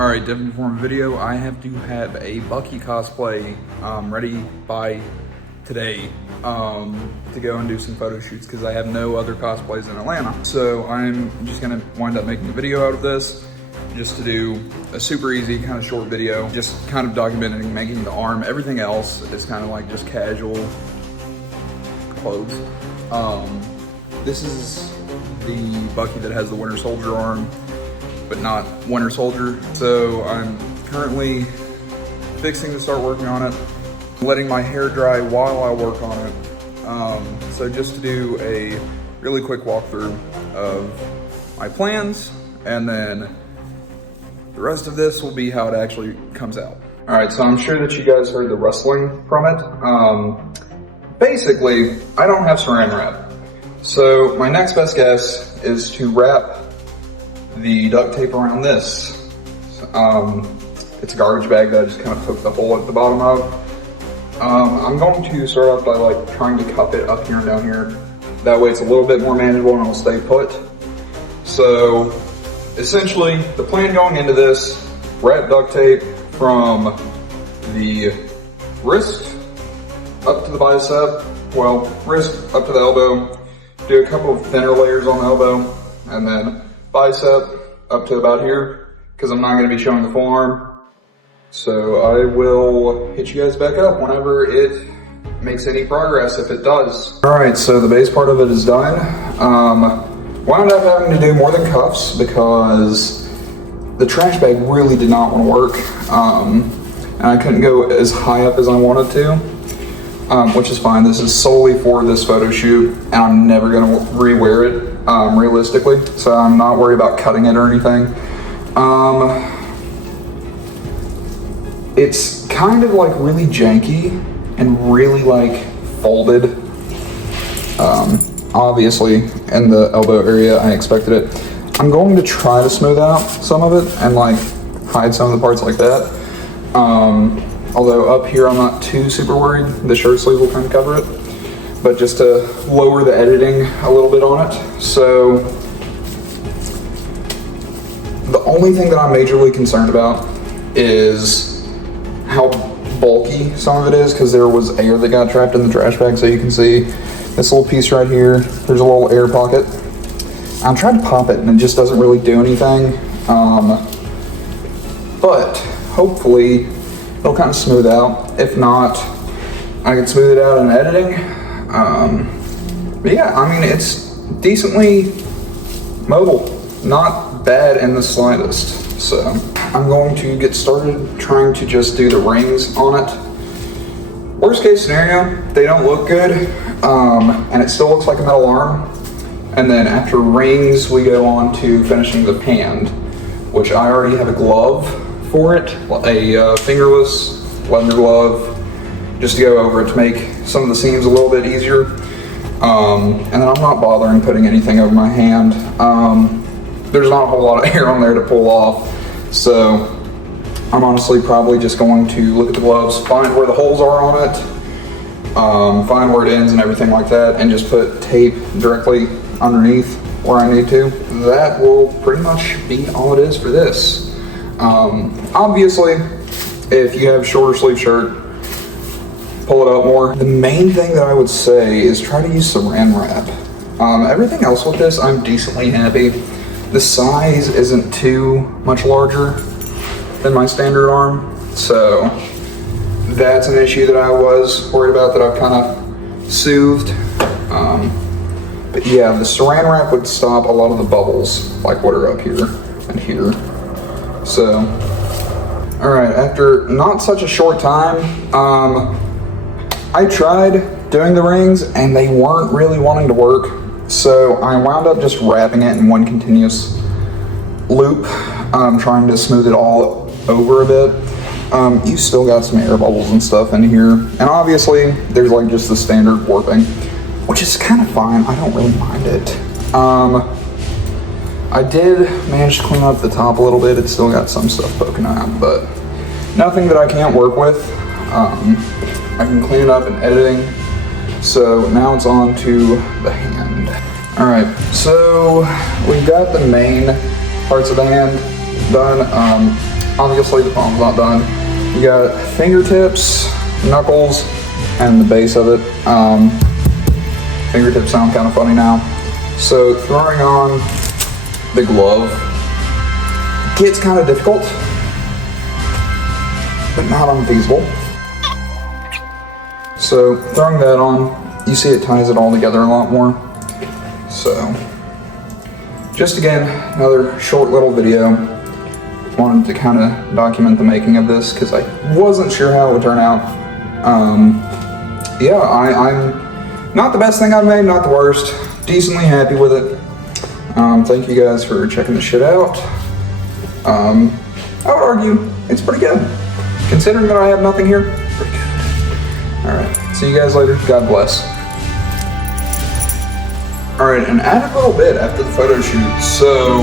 Alright, different form of video. I have to have a Bucky cosplay ready by today to go and do some photo shoots because I have no other cosplays in Atlanta. So I'm just gonna wind up making a video out of this just to do a super easy kind of short video, just kind of documenting making the arm. Everything else is kind of like just casual clothes. This is the Bucky that has the Winter Soldier arm, but not Winter Soldier. So I'm currently fixing to start working on it, letting my hair dry while I work on it. So just to do a really quick walkthrough of my plans, and then the rest of this will be how it actually comes out. All right, so I'm sure that you guys heard the rustling from it. Basically, I don't have saran wrap. So my next best guess is to wrap the duct tape around this. It's a garbage bag that I just kind of took the hole at the bottom of. I'm going to start off by like trying to cup it up here and down here. That way it's a little bit more manageable and it'll stay put. So essentially the plan going into this, wrap duct tape from the wrist up to the bicep, well, wrist up to the elbow, do a couple of thinner layers on the elbow, and then bicep up to about here, because I'm not going to be showing the full arm. So I will hit you guys back up whenever it makes any progress, if it does. All right, so the base part of it is done. Wound up having to do more than cuffs because the trash bag really did not want to work. And I couldn't go as high up as I wanted to, which is fine. This is solely for this photo shoot, and I'm never going to rewear it. Realistically, so I'm not worried about cutting it or anything. It's kind of like really janky and really like folded. Obviously in the elbow area I expected it. I'm going to try to smooth out some of it and like hide some of the parts like that. Although up here I'm not too super worried. The shirt sleeve will kind of cover it. But just to lower the editing a little bit on it. So the only thing that I'm majorly concerned about is how bulky some of it is, because there was air that got trapped in the trash bag. So you can see this little piece right here, there's a little air pocket. I'm trying to pop it and it just doesn't really do anything. But hopefully it'll kind of smooth out. If not, I can smooth it out in editing. But yeah, I mean, it's decently mobile, not bad in the slightest. So I'm going to get started trying to just do the rings on it. Worst case scenario, they don't look good, and it still looks like a metal arm. And then after rings, we go on to finishing the hand, which I already have a glove for it, a fingerless leather glove, just to go over it to make some of the seams a little bit easier. And then I'm not bothering putting anything over my hand. There's not a whole lot of hair on there to pull off. So I'm honestly probably just going to look at the gloves, find where the holes are on it, find where it ends and everything like that, and just put tape directly underneath where I need to. That will pretty much be all it is for this. Obviously, if you have shorter sleeve shirt, pull it up more. The main thing that I would say is try to use saran wrap. Everything else with this, I'm decently happy. The size isn't too much larger than my standard arm, so that's an issue that I was worried about that I've kind of soothed. But yeah, the saran wrap would stop a lot of the bubbles, like what are up here and here. So, all right, after not such a short time, I tried doing the rings and they weren't really wanting to work. So I wound up just wrapping it in one continuous loop, trying to smooth it all over a bit. You still got some air bubbles and stuff in here. And obviously there's like just the standard warping, which is kind of fine. I don't really mind it. I did manage to clean up the top a little bit. It's still got some stuff poking out, but nothing that I can't work with. I can clean it up in editing. So now it's on to the hand. All right, so we've got the main parts of the hand done. obviously the palm's not done. You got fingertips, knuckles, and the base of it. Fingertips sound kind of funny now. So throwing on the glove gets kind of difficult, but not unfeasible. So throwing that on, you see it ties it all together a lot more. So just again, another short little video. Wanted to kind of document the making of this because I wasn't sure how it would turn out. Yeah, I'm not the best thing I've made, not the worst. Decently happy with it. Thank you guys for checking the shit out. I would argue it's pretty good. Considering that I have nothing here, pretty good. Alright, see you guys later. God bless. Alright, an added little bit after the photo shoot. So,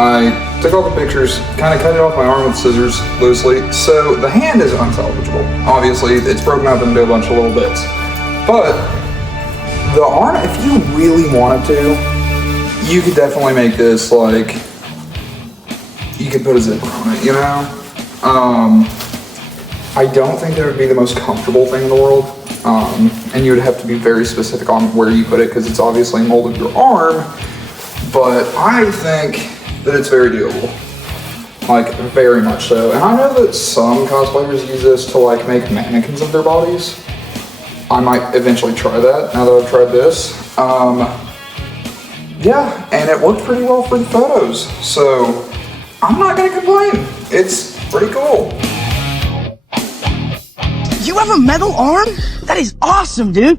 I took all the pictures, kind of cut it off my arm with scissors loosely. So, the hand is unsalvageable. Obviously, it's broken up into a bunch of little bits. But, the arm, if you really wanted to, you could definitely make this like, you could put a zipper on it, you know? I don't think that it would be the most comfortable thing in the world. And you would have to be very specific on where you put it because it's obviously molded your arm. But I think that it's very doable. Like, very much so. And I know that some cosplayers use this to like make mannequins of their bodies. I might eventually try that now that I've tried this. Yeah, and it worked pretty well for the photos. So I'm not gonna complain. It's pretty cool. You have a metal arm? That is awesome, dude.